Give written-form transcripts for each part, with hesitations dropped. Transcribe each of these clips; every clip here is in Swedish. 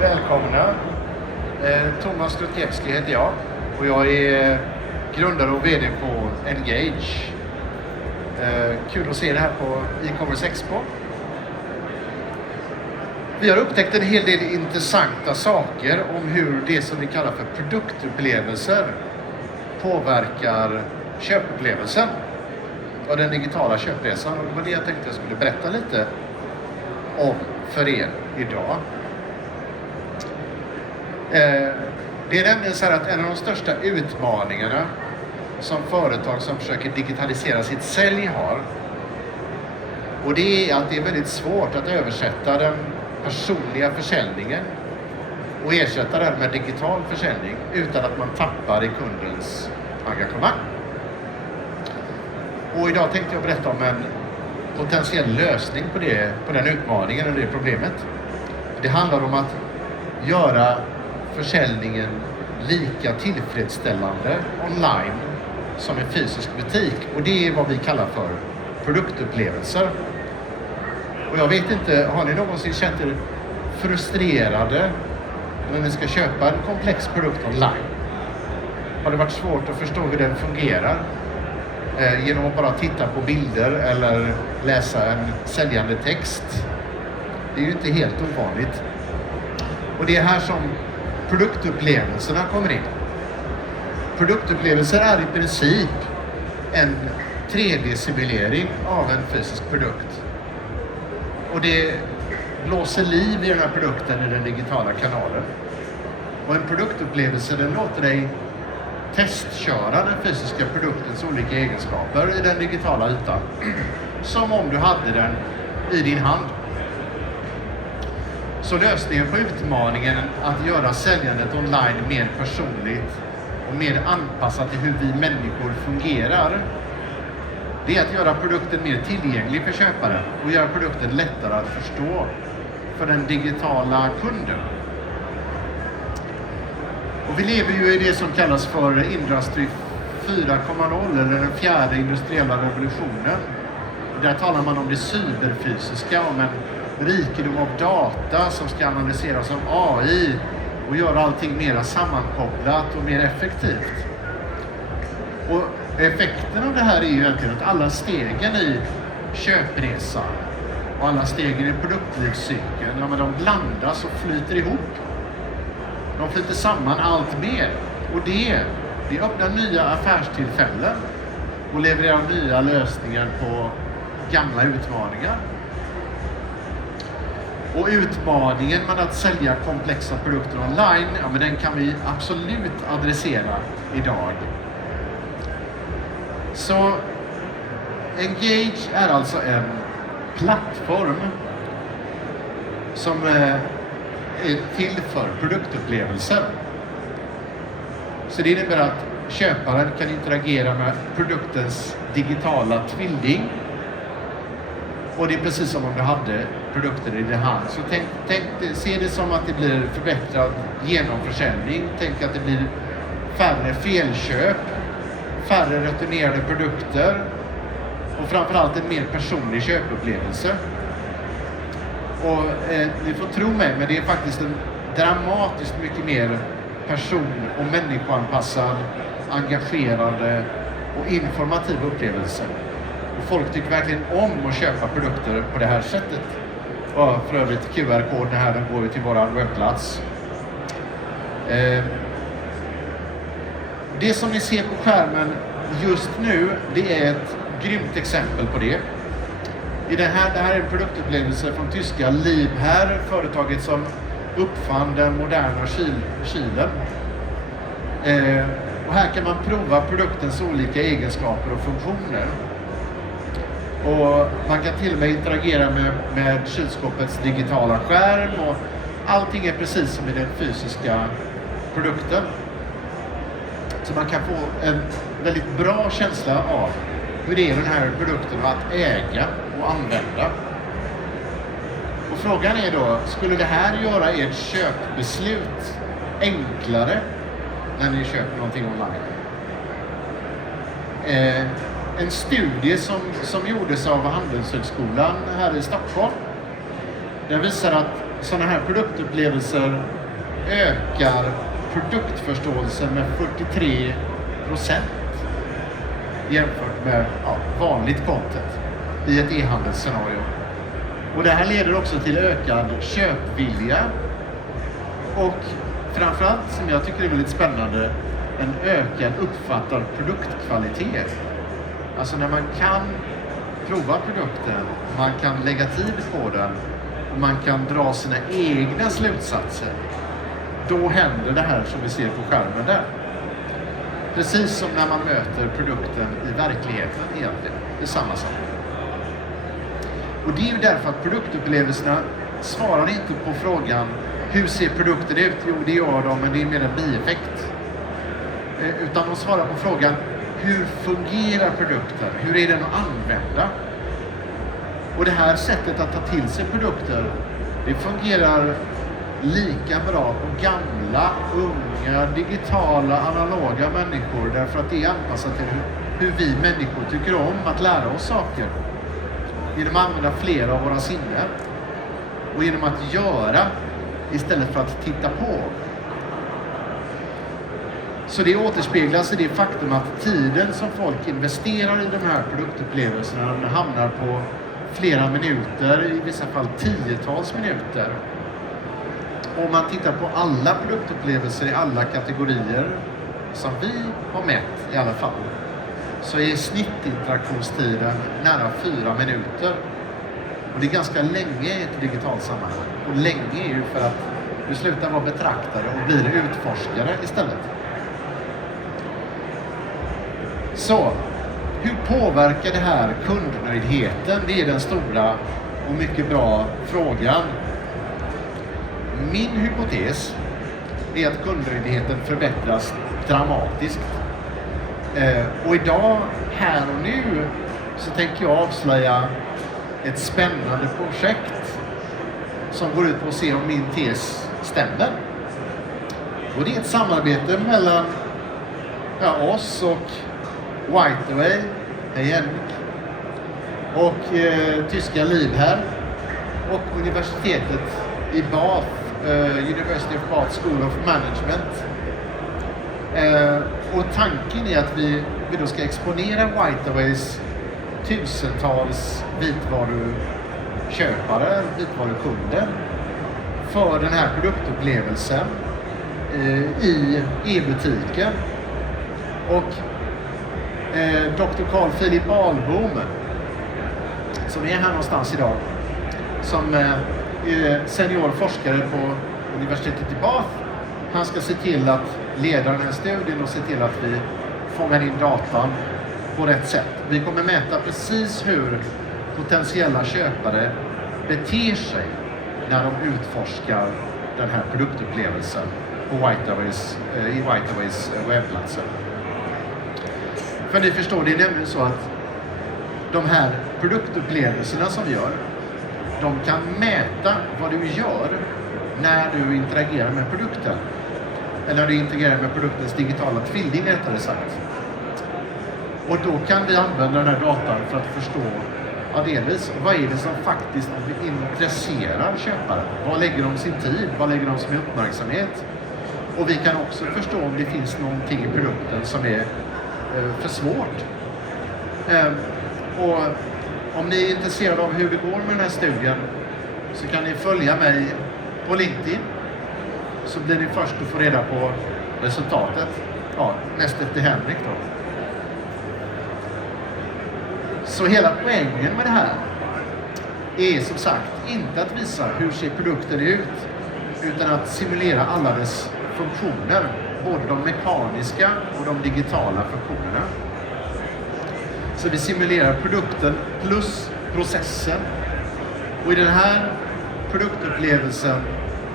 Välkomna. Thomas Strutkiewski heter jag och jag är grundare och vd på Engage. Kul att se er här på e-commerce Expo. Vi har upptäckt en hel del intressanta saker om hur det som vi kallar för produktupplevelser påverkar köpupplevelsen och den digitala köpresan. Och det var det jag tänkte jag skulle berätta lite om för er idag. Det är nämligen så här att en av de största utmaningarna som företag som försöker digitalisera sitt sälj har, och det är att det är väldigt svårt att översätta den personliga försäljningen och ersätta den med digital försäljning utan att man tappar i kundens engagemang. Och idag tänkte jag berätta om en potentiell lösning på den utmaningen och det problemet. Det handlar om att göra försäljningen lika tillfredsställande online som en fysisk butik. Och det är vad vi kallar för produktupplevelser. Och jag vet inte, har ni någonsin känt er frustrerade när ni ska köpa en komplex produkt online? Har det varit svårt att förstå hur den fungerar? Genom att bara titta på bilder eller läsa en säljande text. Det är ju inte helt ovanligt. Och det är här som produktupplevelserna kommer in. Produktupplevelser är i princip en 3D-simulering av en fysisk produkt. Och det blåser liv i den här produkten i den digitala kanalen. Och en produktupplevelse, den låter dig testköra den fysiska produktens olika egenskaper i den digitala ytan. Som om du hade den i din hand. Så lösningen på utmaningen att göra säljandet online mer personligt och mer anpassat till hur vi människor fungerar, det är att göra produkten mer tillgänglig för köparen och göra produkten lättare att förstå för den digitala kunden. Och vi lever ju i det som kallas för Industry 4.0 eller den fjärde industriella revolutionen. Och där talar man om det cyberfysiska, om en rikedom av data som ska analyseras av AI och göra allting mer sammankopplat och mer effektivt. Och effekten av det här är ju egentligen att alla stegen i köpresan och alla stegen i produktlivscykeln, ja, men de blandas och flyter ihop. De flyter samman allt mer och det öppnar nya affärstillfällen och levererar nya lösningar på gamla utmaningar. Och utmaningen med att sälja komplexa produkter online, ja, men den kan vi absolut adressera idag. Så Engage är alltså en plattform som är till för produktupplevelser. Så det innebär att köparen kan interagera med produktens digitala tvilling. Och det är precis som om du hade produkter i din hand. Så se det som att det blir förbättrad genomförsäljning. Tänk att det blir färre felköp, färre returnerade produkter och framförallt en mer personlig köpupplevelse. Och ni får tro mig, men det är faktiskt en dramatiskt mycket mer person- och människoanpassad, engagerande och informativ upplevelse. Och folk tycker verkligen om att köpa produkter på det här sättet. Och för övrigt QR-koden här, den går ju till vår webbplats. Det som ni ser på skärmen just nu, det är ett grymt exempel på det. Det här är en produktupplevelse från tyska Liebherr, företaget som uppfann den moderna kylen. Och här kan man prova produktens olika egenskaper och funktioner. Och man kan till och med interagera med kylskåpets digitala skärm och allting är precis som i den fysiska produkten. Så man kan få en väldigt bra känsla av hur det är den här produkten att äga och använda. Och frågan är då, skulle det här göra ert köpbeslut enklare när ni köper någonting online? En studie som gjordes av Handelshögskolan här i Stockholm, den visar att sådana här produktupplevelser ökar produktförståelsen med 43% jämfört med vanligt content i ett e-handelsscenario. Och det här leder också till ökad köpvilja och framförallt, som jag tycker är väldigt spännande, en ökad uppfattad produktkvalitet. Alltså när man kan prova produkten, man kan lägga tid på den och man kan dra sina egna slutsatser, då händer det här som vi ser på skärmen där. Precis som när man möter produkten i verkligheten egentligen. Det är samma sak. Och det är ju därför att produktupplevelserna svarar inte på frågan hur ser produkten ut? Jo, det gör de, men det är mer en bieffekt. Utan de svarar på frågan hur fungerar produkten? Hur är den att använda? Och det här sättet att ta till sig produkter, det fungerar lika bra på gamla, unga, digitala, analoga människor, därför att det är anpassat till hur vi människor tycker om att lära oss saker. Genom att använda flera av våra sinnen och genom att göra istället för att titta på. Så det återspeglas i det faktum att tiden som folk investerar i de här produktupplevelserna, de hamnar på flera minuter, i vissa fall tiotals minuter. Om man tittar på alla produktupplevelser i alla kategorier som vi har mätt i alla fall, så är snittinteraktionstiden nära 4 minuter. Och det är ganska länge i ett digitalt sammanhang. Och länge är ju för att du slutar vara betraktare och blir utforskare istället. Så, hur påverkar det här kundnöjdheten? Det är den stora och mycket bra frågan. Min hypotes är att kundnöjdheten förbättras dramatiskt. Och idag, här och nu, så tänker jag avslöja ett spännande projekt som går ut på att se om min tes stämmer. Och det är ett samarbete mellan oss och Whiteaway, hej Henrik, och tyska Liebherr och universitetet i Bath, University of Bath School of Management. Och tanken är att vi då ska exponera Whiteaways tusentals vitvaruköpare, vitvarukunder, för den här produktupplevelsen i e-butiken. Och Dr. Carl Philip Ahlbom, som är här någonstans idag, som är senior forskare på universitetet i Bath, han ska se till att leda den här studien och se till att vi fångar in datan på rätt sätt. Vi kommer mäta precis hur potentiella köpare beter sig när de utforskar den här produktupplevelsen på i Whiteaways webbplatser. För ni förstår, det är nämligen så att de här produktupplevelserna som vi gör, de kan mäta vad du gör när du interagerar med produkten. Eller när du interagerar med produktens digitala tvilling, rättare sagt. Och då kan vi använda den här datan för att förstå delvis vad är det som faktiskt intresserar köpare. Vad lägger de sin tid? Vad lägger de sin uppmärksamhet? Och vi kan också förstå om det finns någonting i produkten som är för svårt. Och om ni är intresserade av hur det går med den här studien, så kan ni följa mig på LinkedIn, så blir ni först att få reda på resultatet. Näst efter Henrik då. Så hela poängen med det här är som sagt inte att visa hur ser produkten ut, utan att simulera alla dess funktioner, både de mekaniska och de digitala funktionerna. Så vi simulerar produkten plus processen. Och i den här produktupplevelsen,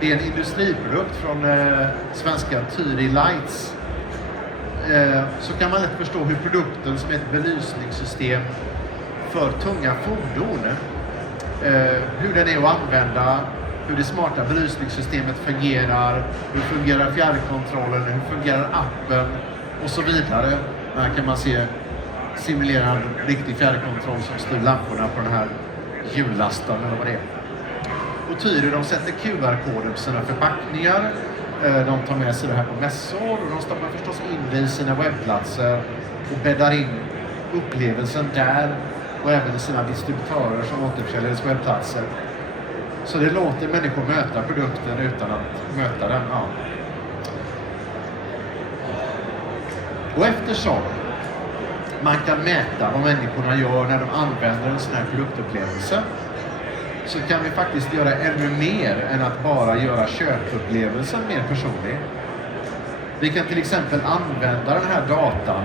det är en industriprodukt från svenska Tyri Lights, så kan man lätt förstå hur produkten, som är ett belysningssystem för tunga fordon, hur den är att använda, hur det smarta belysningssystemet fungerar, hur fungerar fjärrkontrollen, hur fungerar appen och så vidare. Här kan man se simulera en riktig fjärrkontroll som styr lamporna på den här hjullastaren eller vad det är. Couture, de sätter QR-koder på sina förpackningar. De tar med sig det här på mässor och de stoppar förstås in det i sina webbplatser och bäddar in upplevelsen där och även sina distributörer som återförsäljare deras webbplatser. Så det låter människor möta produkten utan att möta den. Ja. Och eftersom man kan mäta vad människorna gör när de använder en sån här produktupplevelse, så kan vi faktiskt göra ännu mer än att bara göra köpupplevelsen mer personlig. Vi kan till exempel använda den här datan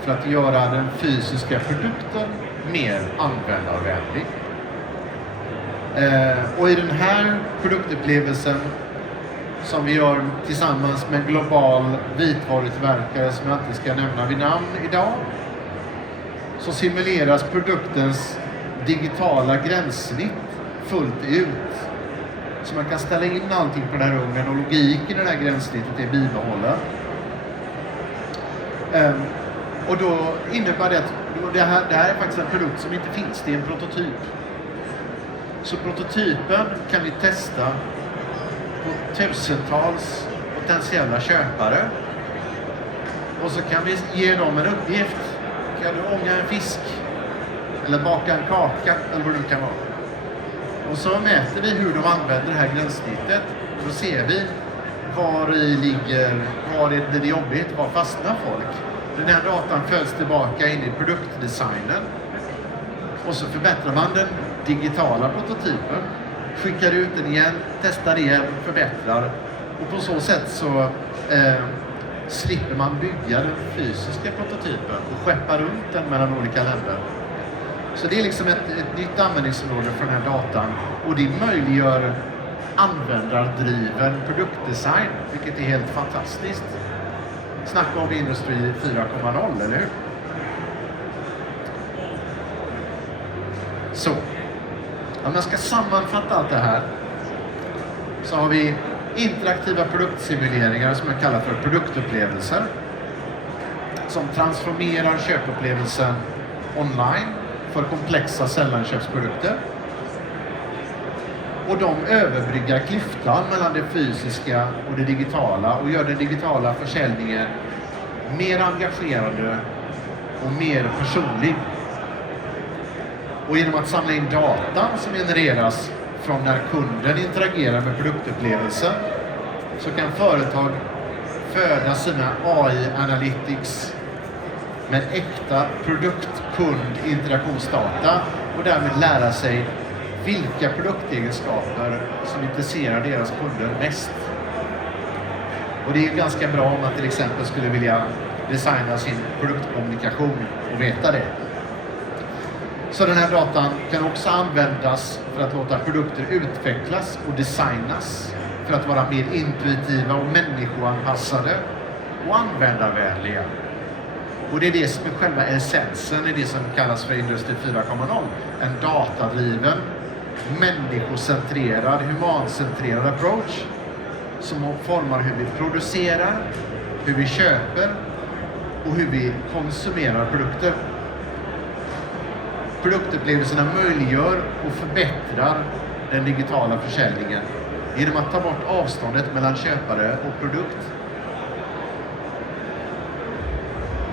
för att göra den fysiska produkten mer användarvänlig. Och i den här produktupplevelsen som vi gör tillsammans med en global vitvarutillverkare som jag inte ska nämna vid namn idag, så simuleras produktens digitala gränssnitt fullt ut. Så man kan ställa in allting på den här ugnen och logiken i det här gränssnittet är bibehållen. Och då innebär det att det här är faktiskt en produkt som inte finns, det är en prototyp. Så prototypen kan vi testa på tusentals potentiella köpare. Och så kan vi ge dem en uppgift. Kan du ånga en fisk? Eller baka en kaka? Eller vad det nu kan vara. Och så mäter vi hur de använder det här gränssnittet. Då ser vi var i ligger, var är det jobbigt, var fastnar folk. Den här datan följs tillbaka in i produktdesignen. Och så förbättrar man den digitala prototypen. Skickar ut den igen, testar igen, förbättrar. Och på så sätt så slipper man bygga den fysiska prototypen och skeppa runt den mellan olika länder. Så det är liksom ett nytt användningsområde för den här datan. Och det möjliggör användardriven produktdesign, vilket är helt fantastiskt. Snacka om Industry 4.0, eller hur? Så, om jag ska sammanfatta allt det här, så har vi interaktiva produktsimuleringar som jag kallar för produktupplevelser, som transformerar köpupplevelsen online för komplexa sällanköpsprodukter. Och de överbryggar klyftan mellan det fysiska och det digitala och gör den digitala försäljningen mer engagerande och mer personlig. Och genom att samla in data som genereras från när kunden interagerar med produktupplevelsen, så kan företag föda sina AI-analytics med äkta produkt-kund-interaktionsdata och därmed lära sig vilka produktegenskaper som intresserar deras kunder mest. Och det är ju ganska bra om man till exempel skulle vilja designa sin produktkommunikation och veta det. Så den här datan kan också användas för att låta produkter utvecklas och designas för att vara mer intuitiva och människoanpassade och användarvänliga. Och det är det som är själva essensen i det som kallas för Industry 4.0. En datadriven, människocentrerad, humancentrerad approach som formar hur vi producerar, hur vi köper och hur vi konsumerar produkter. Produktupplevelserna möjliggör och förbättrar den digitala försäljningen genom att ta bort avståndet mellan köpare och produkt.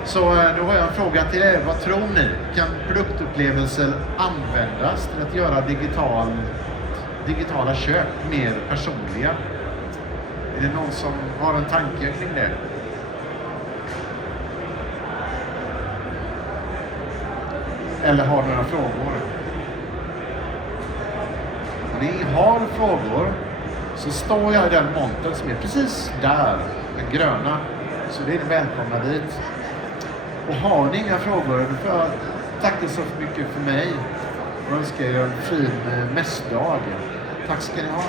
Så då har jag en fråga till er. Vad tror ni? Kan produktupplevelser användas till att göra digitala köp mer personliga? Är det någon som har en tanke kring det? Eller har några frågor? Om ni har frågor så står jag i den montern som är precis där, den gröna. Så det är välkomna dit. Och har ni inga frågor, då får jag tacka så mycket för mig och önskar er en fin mässdag. Tack ska ni ha.